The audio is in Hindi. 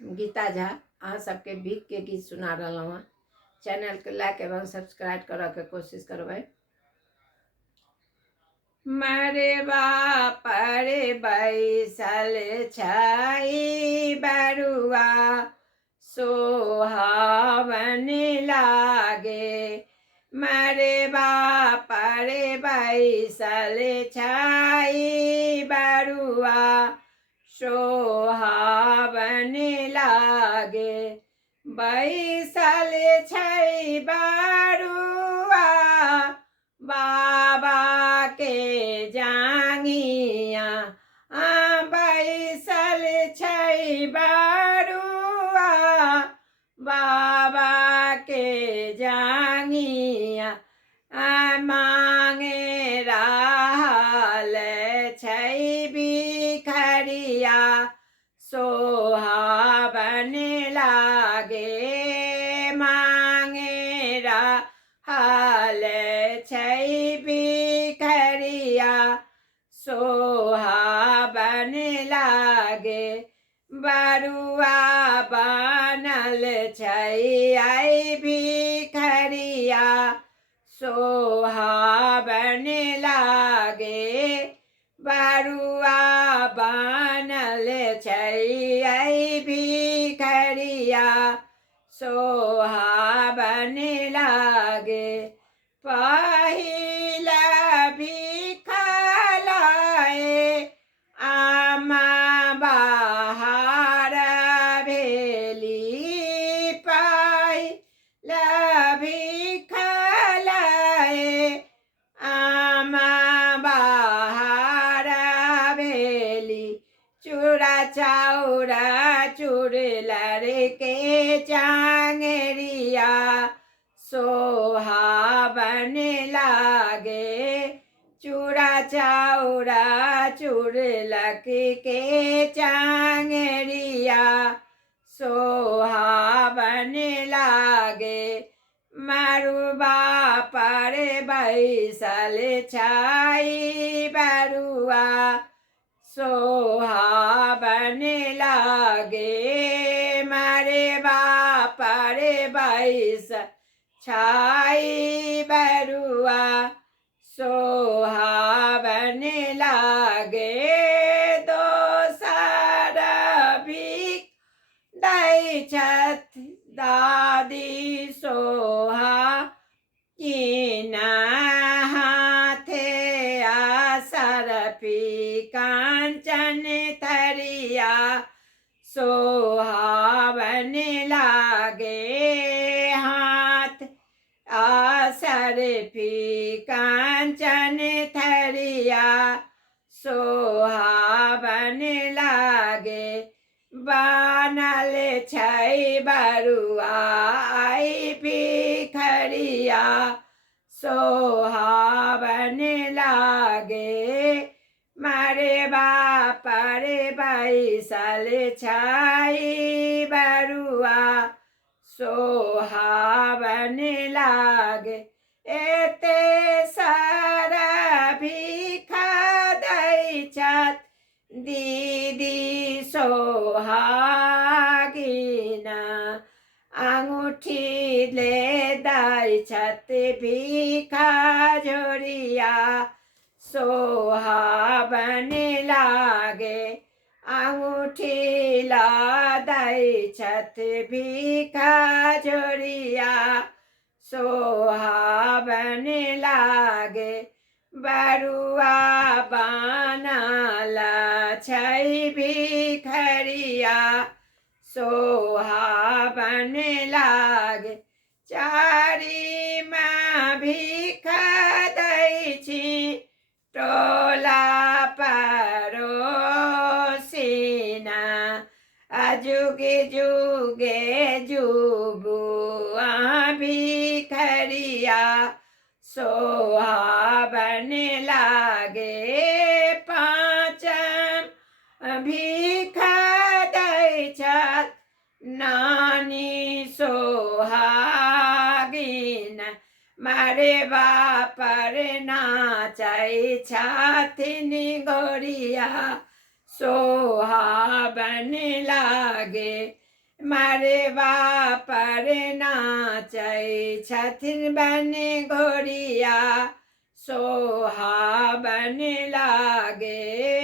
गीता झा अहाँ सबके भीख के गीत सुना रहा हूँ। चैनल के लाइक एवं सब्सक्राइब करे के कोशिश करबै। मरबा पर बैसल छई बरुआ सोहावन लागे। मरबा पर बैसल छई बरुआ सोहावन लागे। बैसल छै बरुआ बाबा के जांगिया। बैसल छै बरुआ बाबा के जांगिया। मांगे रहल छै भिखरिया सोहावन लागे। मांगे रहल छै भिखरिया सोहावन लागे। बरुआ बनल छै आई भिखरिया सोहावन लागे। बरुआ बनल छै आई भिखरिया सोहावन लागे। पहिला भिख लाए आमा बाहर भेली। पहिला भिख लाए आमा बाहर भेली। चूड़ा चाउरा चूड़लर के चांगरिया सोहावन लागे। चूड़ा चाउरा चूड़लक के चांगरिया सोहावन लागे। मरुबा पर बैसल छई बरुआ सोहावन लागे। मरबा पर बैसल छई बरुआ सोहावन लागे। दोसर भिख दै छथि दादी सोहागिन। हाथे सरफी कांचन थरिया सोहावन लागे। हाथ सरफी कांचन थरिया सोहावन लागे। बनल छै बरुआ आई भिखरिया सोहावन लागे। मरबा पर बैसल छई बरुआ सोहावन लागे। एते सारा भिख दै छथि दीदी सोहागिन। अंगूठी ले दै छथि भिख झोरिया सोहावन लागे। अंगूठी ला दै छथि भिख झोरिया सोहावन लागे। बरुआ बनल छै भिखरिया सोहावन लागे। चारिमा भिख दै छी टोला पड़ोसिना। जुगे जुगे जुगु भिखरिया सोहावन लागे। पाँचम भिख दै छथि नानी सोहागिन। मरबा पर नाचै छथिन गोरिया सोहावन लागे। मरबा पर नाचै छथिन बन घोड़िया सोहाबन लागे